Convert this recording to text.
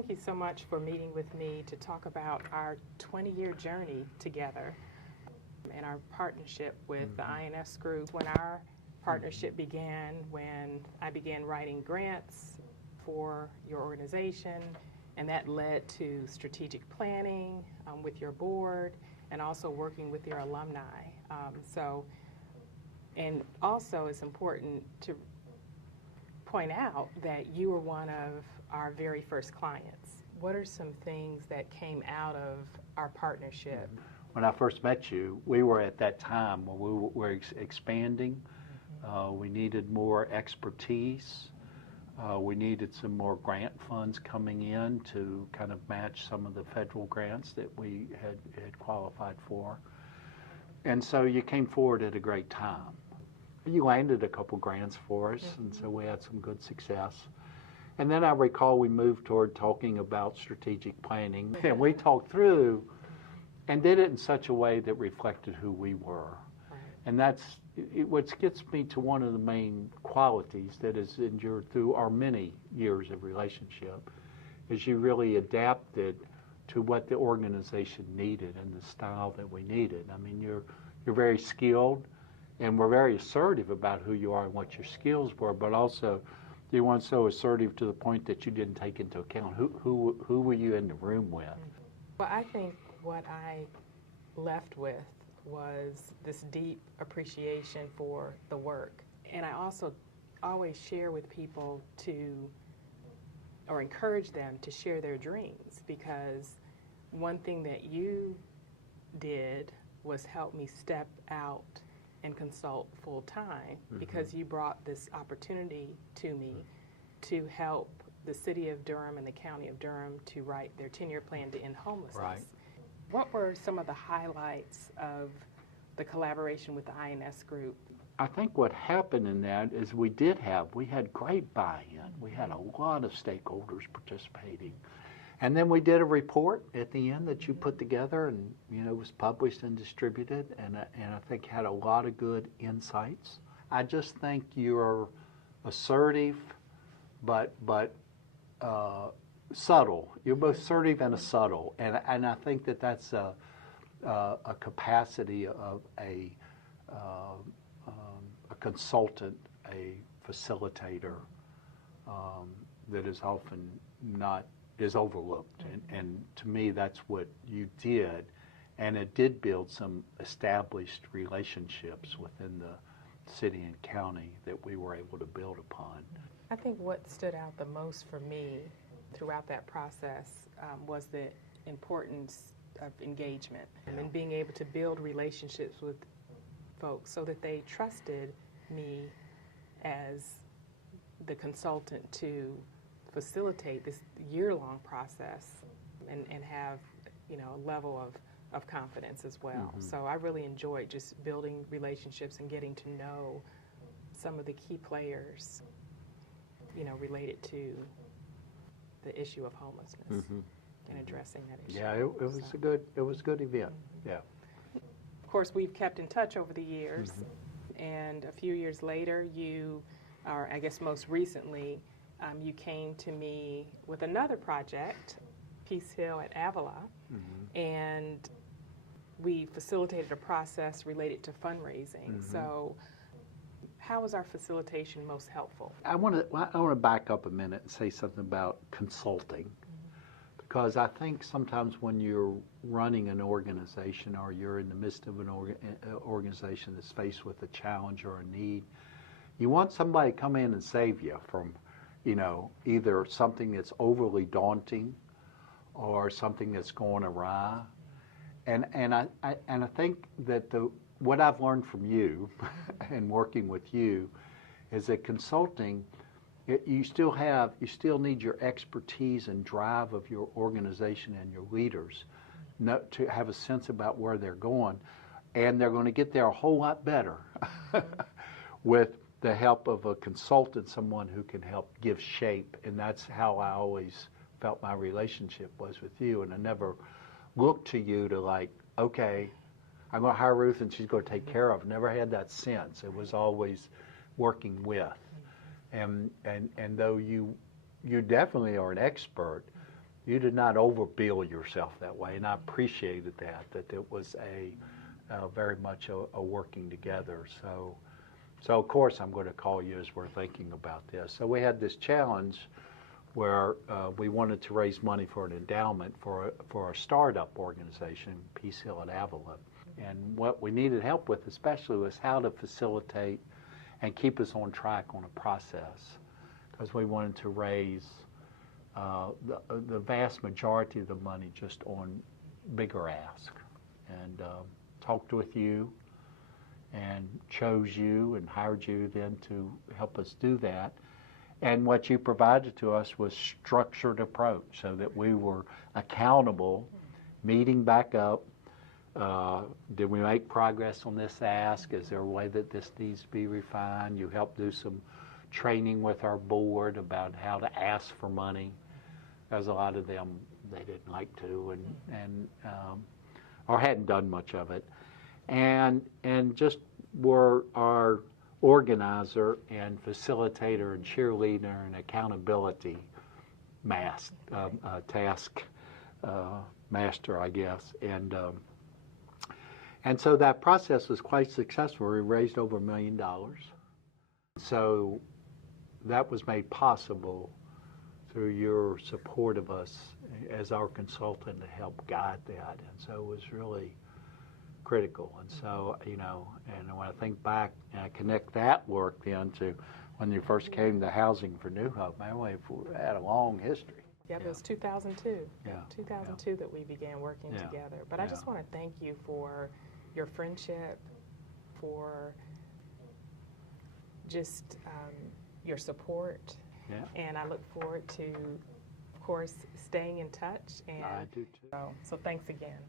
thank you so much for meeting with me to talk about our 20-year journey together and our partnership with the INS group. When our partnership began, when I began writing grants for your organization, and that led to strategic planning with your board and also working with your alumni. And also it's important to point out that you were one of our very first clients. What are some things that came out of our partnership? When I first met you, we were at that time when we were expanding. We needed more expertise. We needed some more grant funds coming in to kind of match some of the federal grants that we had qualified for. And so you came forward at a great time. You landed a couple grants for us, and so we had some good success. And then I recall we moved toward talking about strategic planning, and we talked through and did it in such a way that reflected who we were. And that's what gets me to one of the main qualities that has endured through our many years of relationship, is you really adapted to what the organization needed and the style that we needed. I mean, you're very skilled, and we're very assertive about who you are and what your skills were, but also you weren't so assertive to the point that you didn't take into account who were you in the room with. Well, I think what I left with was this deep appreciation for the work. And I also always share with people or encourage them to share their dreams, because one thing that you did was help me step out and consult full time, because you brought this opportunity to me to help the city of Durham and the county of Durham to write their 10-year plan to end homelessness. Right. What were some of the highlights of the collaboration with the INS group? I think what happened in that is we had great buy-in. We had a lot of stakeholders participating. And then we did a report at the end that you put together, and was published and distributed, and I think had a lot of good insights. I just think you're assertive, but subtle. You're both assertive and subtle, and I think that's a capacity of a consultant, a facilitator, that is often is overlooked. And to me, that's what you did. And it did build some established relationships within the city and county that we were able to build upon. I think what stood out the most for me throughout that process was the importance of engagement and being able to build relationships with folks so that they trusted me as the consultant to facilitate this year-long process and have a level of confidence as well. So I really enjoyed just building relationships and getting to know some of the key players related to the issue of homelessness and addressing that issue. Yeah, it was a good event. Yeah. Of course, we've kept in touch over the years, and a few years later, I guess most recently, you came to me with another project, Peace Hill at Avila, and we facilitated a process related to fundraising. So how was our facilitation most helpful? I want to back up a minute and say something about consulting, because I think sometimes when you're running an organization or you're in the midst of an organization that's faced with a challenge or a need, you want somebody to come in and save you from either something that's overly daunting or something that's going awry. And I think that what I've learned from you and working with you is that consulting, you still need your expertise and drive of your organization and your leaders to have a sense about where they're going, and they're going to get there a whole lot better with the help of a consultant, someone who can help give shape. And that's how I always felt my relationship was with you. And I never looked to you to okay, I'm going to hire Ruth and she's going to take care of it. Never had that sense. It was always working with. And though you definitely are an expert, you did not overbill yourself that way, and I appreciated that it was very much a working together. So of course I'm going to call you as we're thinking about this. So we had this challenge where we wanted to raise money for an endowment for a startup organization, Peace Hill at Avila. And what we needed help with especially was how to facilitate and keep us on track on a process, because we wanted to raise the vast majority of the money just on bigger ask. And talked with you and chose you and hired you then to help us do that. And what you provided to us was structured approach so that we were accountable, meeting back up. Did we make progress on this ask? Is there a way that this needs to be refined? You helped do some training with our board about how to ask for money. There's a lot of them, they didn't like to or hadn't done much of it. And just were our organizer and facilitator and cheerleader and accountability task master, I guess. And so that process was quite successful. We raised over $1 million. So that was made possible through your support of us as our consultant to help guide that. And so it was really critical. And so, you know, and when I think back and I connect that work then to when you first came to Housing for New Hope, man, we had a long history. Yeah, it was 2002. Yeah. 2002 that we began working together. But I just want to thank you for your friendship, for just your support. Yeah. And I look forward to, of course, staying in touch. And I do too. so thanks again.